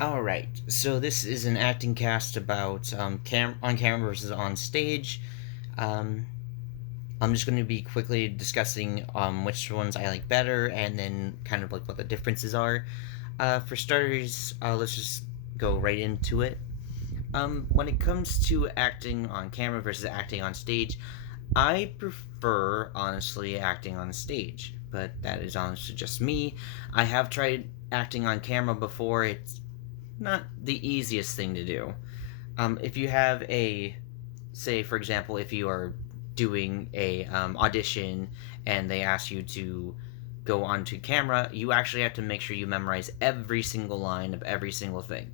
All right. So this is an acting cast about on camera versus on stage. Um, I'm just going to be quickly discussing which ones I like better, and then kind of like what the differences are. For starters, let's just go right into it. When it comes to acting on camera versus acting on stage, I prefer honestly acting on stage, but that is honestly just me. I have tried acting on camera before. It's not the easiest thing to do. If you have a, say, for example, if you are doing a audition and they ask you to go onto camera, you actually have to make sure you memorize every single line of every single thing.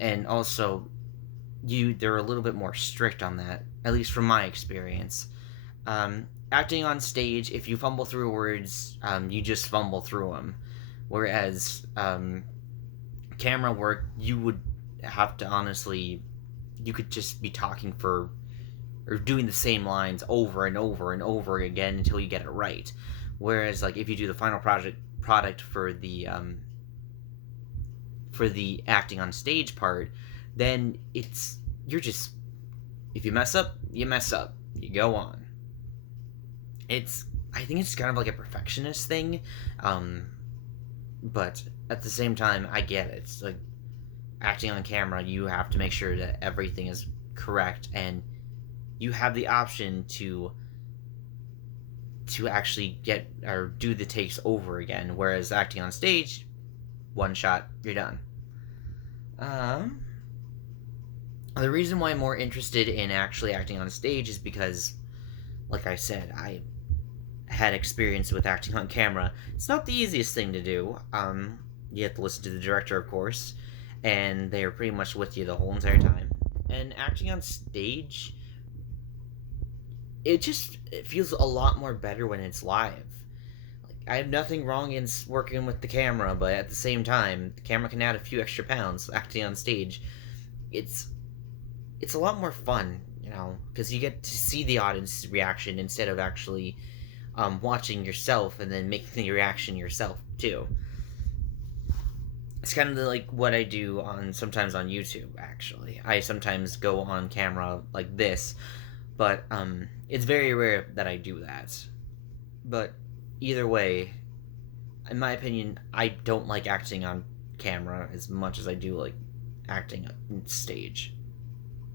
And also, they're a little bit more strict on that, at least from my experience. Acting on stage, if you fumble through words, you just fumble through them. Whereas camera work, you would have to honestly, you could just be talking for or doing the same lines over and over and over again until you get it right. Whereas like if you do the final product for the acting on stage part, then you're just, if you mess up, you mess up. You go on. It's I think it's kind of like a perfectionist thing, um, but at the same time, I get it. It's like acting on camera, you have to make sure that everything is correct, and you have the option to actually get or do the takes over again. Whereas acting on stage, one shot, you're done. Um, the reason why I'm more interested in actually acting on stage is because, like I said, I had experience with acting on camera. It's not the easiest thing to do. You have to listen to the director, of course, and they are pretty much with you the whole entire time. And acting on stage, it feels a lot more better when it's live. Like I have nothing wrong in working with the camera, but at the same time, the camera can add a few extra pounds. Acting on stage, it's it's a lot more fun, because you get to see the audience's reaction instead of actually watching yourself and then making the reaction yourself too. It's kind of like what I do on sometimes on YouTube. Actually, I sometimes go on camera like this, but it's very rare that I do that. But either way, in my opinion, I don't like acting on camera as much as I do like acting on stage.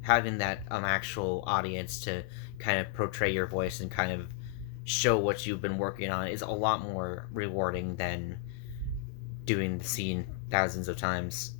Having that actual audience to kind of portray your voice and kind of show what you've been working on is a lot more rewarding than doing the scene thousands of times.